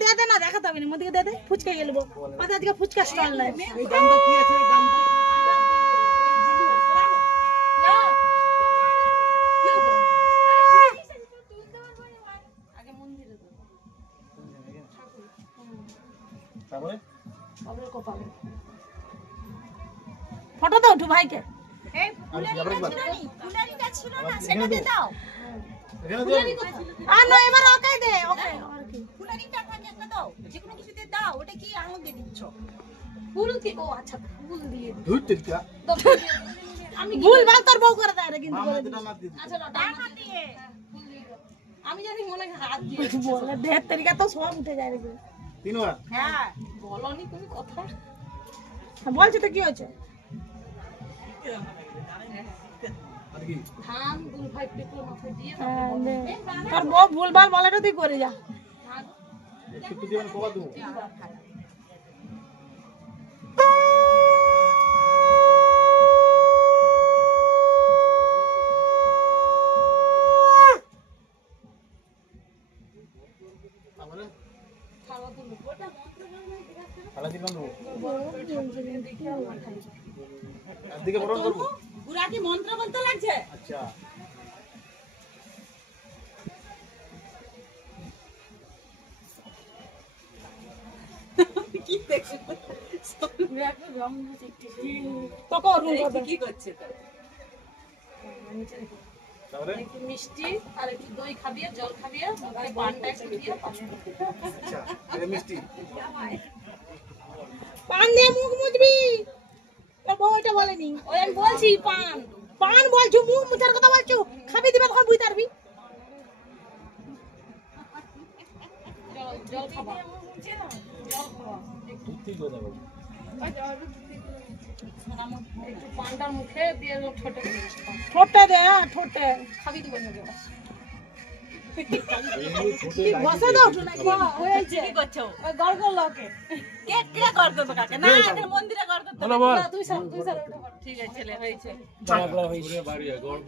দে দে না দেখাতে হবে না মোদিকে দে দে ফুচকা গেলবো আজ আজকে ফুচকা স্টল নাই এই দামটা কি আছে দামটা আগে মন্দিরে দাও তারপরে বাবুর কপালে ফটো দাও একটু ভাইকে এই ফুলারিটা ছিল না সেটা দিয়ে দাও এখানে দাও আর না এবার ওকে দে ওকে আর কি ফুলারিটা থাকে একটা দাও যে কোনো কিছুতে দাও ওটা কি আঙুল দিয়ে দিচ্ছ ফুল কি ও আচ্ছা ফুল দিয়ে দি ধুই তেলকা আমি ভুল ভাল তোর বউ করে দেয় রে কিন্তু মামা দুটো না দিদি আচ্ছা টাকা দিয়ে আমি জানি মনে হাত দিয়ে বলে দেহ তরিকা তো সব উঠে যায় রে তিনবার হ্যাঁ বলনি তুমি কথা বলছি তো কি হয়েছে আর কি ধান গুল ভাই পেটে মাথায় দিয়ে তোর বউ ভুলভাল বলাটা তুই করে যা একটু দিবেন কবা দেবো তারপরে খালা দিলাম দেবো একদিকে বরণ করবো পুরা কি মন্ত্র বলতে লাগছে আচ্ছা কি দেখছিস তোকে অরুণ করবে কি করছে তারপরে একটু মিষ্টি আর একটু দই খাবি জল খাবি আর পানটা একটু দিয়ে আচ্ছা এটা মিষ্টি পান দিয়ে মুখ মুছবি তোর বউ এটা বলেনি ওই আমি বলছি পান পান বলছো মুখ মুছার কথা বলছো খাবি দিবে তখন বুঝতে পারবি জল খাবা জল খাবা ঠিক হয়ে যাবে একটু পানটার মুখে দিয়ে ঠোঁটে ঠোঁটে দে ঠোঁটে খাবি দিবে না কি বসে দাও তো নাকি হয়েছে কি করছো ওই গড়গড় লকে কে কে কর করবে কাকে না এখানে মন্দিরে কর করতে তুই স্যার ঠিক আছে ছেলে হয়েছে বাড়ি গড়